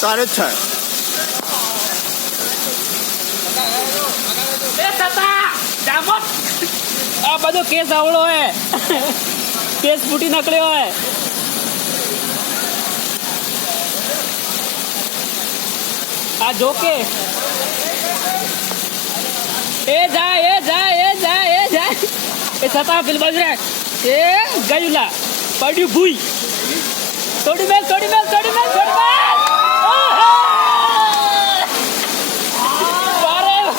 તારે જ છે. આ બધો કેસ આવડો હે. કેસ ફૂટી નકળ્યો હે. આ જોકે એ જાય એ છતાં પેલ બાજુ એ ગયું લા પડ્યું ભૂઈ. થોડી મેલ